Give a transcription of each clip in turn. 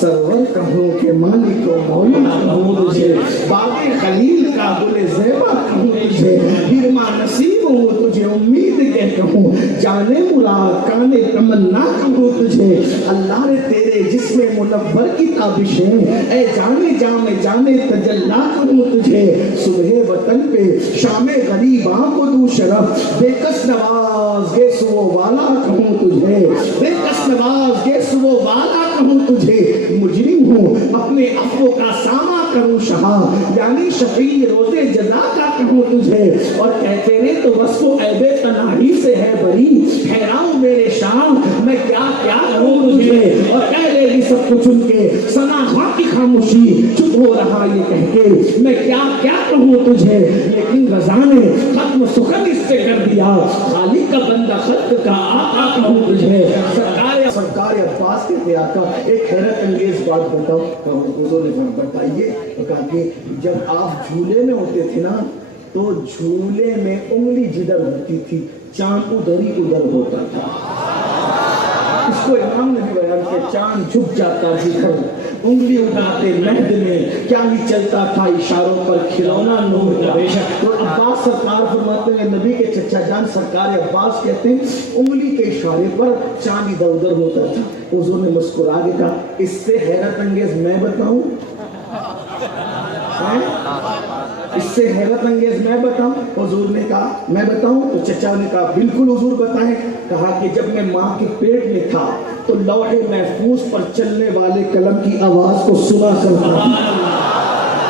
Server कहूँ के मालिक को मौला कहूँ तुझे, बागे खलील का गुले ज़ेबा कहूँ तुझे, हिरमा नसीब हूँ तुझे उम्मीद के कहूँ, जाने मुराद काने तमन्ना कहूँ तुझे। अल्लाह ने तेरे जिस्म मुनव्वर की ताबिशें, ऐ जाने जाने तजल्ला कहूँ तुझे। सुबह वतन पे शामे गरीबां को दूं शरफ, बेकस नवाज गे सुओ वाला कहूँ तुझे, बेकस नवाज गे सुओ वाला कहूँ तुझे। मुजरिम हूँ अपने अफ़्वो का सामा करूँ शहा, यानी शफ़ी रोज़े जज़ा का कहूँ तुझे। और कहते ने तो वस्फ़ो ऐबे तनाही से है बरी, हैरान मेरे शाह मैं क्या क्या कहूँ तुझे। और कह लेगी सब कुछ उनके सना ख़ां की खामोशी, चुप हो रहा ये कह के मैं क्या क्या कहूँ तुझे। लेकिन रज़ा ने खत्म सुखन इससे कर दिया, खालिक का बंदा खल्क़ का आका कहूँ तुझे। सरकार अब्बास के थे आका, एक हैरत अंगेज बात बताओ, हुज़ूर ने बताइए। कहा कि जब आप झूले में होते थे ना, तो झूले में उंगली जिधर होती थी चांद उधर ही उधर होता था। इसको इमाम ने भी बयान किया, चांद झुक जाता जिधर, उंगली उठाते महद में क्या ही चलता था इशारों पर खिलौना नूर का। तो अब्बास सरकार फरमाते हैं, नबी के चचा जान सरकार अब्बास कहते हैं उंगली के इशारे पर चांद इधर उधर होता था। हुज़ूर ने मुस्कुरा के कहा, इससे हैरत अंगेज मैं बताऊं, इससे हैरत अंगेज मैं बताऊं। हुजूर ने कहा मैं बताऊं, तो चचा ने कहा बिल्कुल हुजूर बताएं। कहा कि जब मैं माँ के पेट में था तो लौहे महफूज पर चलने वाले कलम की आवाज को सुना करता था।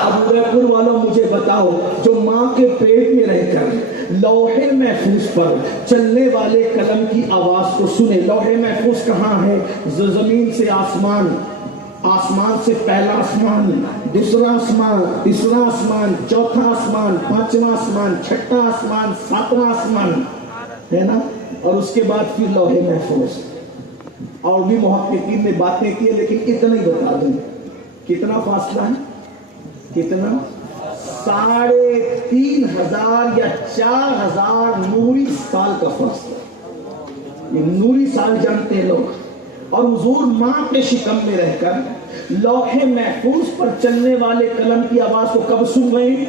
अब उदयपुर वालों मुझे बताओ, जो माँ के पेट में रहकर लौहे महफूज पर चलने वाले कलम की आवाज को सुने, लौहे महफूज कहाँ है? जमीन से आसमान, आसमान से पहला आसमान, दूसरा आसमान, तीसरा आसमान, चौथा आसमान, पांचवा आसमान, छठा आसमान, सातवां आसमान, है ना। और उसके बाद फिर लौहे महफूज। और भी मुहक्किकीन ने बातें की, लेकिन इतना ही बता दूं, कितना फासला है, कितना 3500 या 4000 नूरी साल का फासला। ये नूरी साल जानते हैं लोग। और हुजूर माँ के शिकम में रहकर लौहे महफूज पर चलने वाले कलम की आवाज को कब सुन रहे हैं?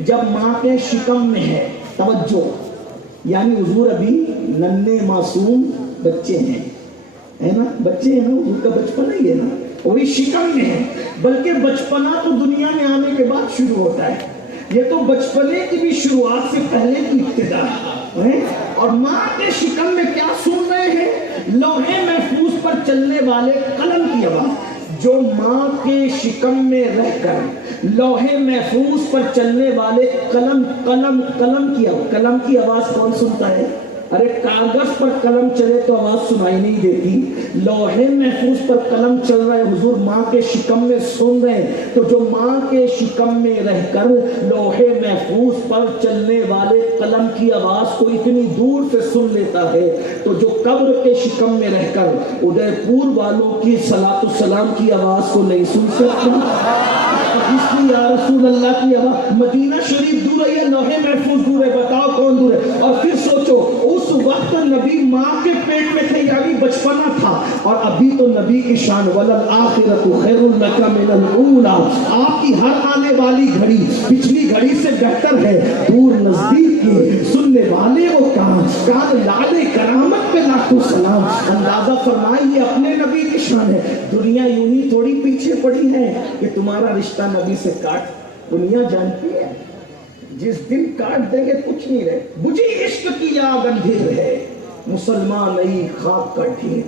जब माँ के शिकम में है। तवज्जो, यानी हुजूर अभी नन्हे मासूम बच्चे हैं, है ना, बच्चे हैं ना, उनका बचपना ही है ना, वही शिकम में है। बल्कि बचपना तो दुनिया में आने के बाद शुरू होता है, ये तो बचपने की भी शुरुआत से पहले की इब्तिदा है। और माँ के शिकम में क्या सुन रहे हैं? लौहे महफूज पर चलने वाले कलम की आवाज। जो माँ के शिकम में रहकर लौहे महफूज पर चलने वाले कलम की आवाज कौन सुनता है? अरे कागज पर कलम चले तो आवाज सुनाई नहीं देती, लौहे महफूज पर कलम चल रहा है, हुजूर माँ के शिकम में सुन रहे हैं। तो जो माँ के शिकम में रहकर लौहे महफूज पर चलने वाले कलम की आवाज को इतनी दूर से सुन लेता है, तो जो कब्र के शिकम में रहकर उदयपुर वालों की सलातो सलाम की आवाज को नहीं सुन सकता। इसलिए या रसूल अल्लाह की आवाज, मदीना शरीफ दूर है या लौहे महफूज दूर है? बताओ कौन दूर है? और फिर सोचो, उस वक्त नबी माँ के पेट में थे, यानी बचपना था। और अभी तो नबी की शान वलल आखिरतु खैरुल लका मिनल ऊला, आपकी हर आने वाली घड़ी पिछली घड़ी से बेहतर है। दूर नजदीक के सुनने वाले वो कान लाले करामत पे लाखों सलाम। अंदाजा फरमाइए, अपने नबी की शान है। दुनिया यूं ही थोड़ी पीछे पड़ी है कि तुम्हारा रिश्ता नबी से काट। दुनिया जानती है जिस दिन काट देंगे कुछ नहीं रहे। बुझी इश्क की आग अंधेर है, मुसलमान नहीं खाक का ढेर है,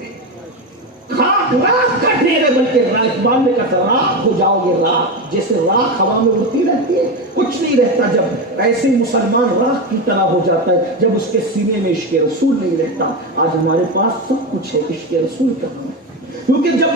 खाक राख का ढेर है। बल्कि इकबाल ने कहा राख हो जाओगे, राख जैसे राख हवा में उड़ती रहती है, कुछ नहीं रहता। जब ऐसे मुसलमान राख की तरह हो जाता है, जब उसके सीने में इश्क रसूल नहीं रहता। आज हमारे पास सब कुछ है, इश्क रसूल कहाँ है? क्योंकि जब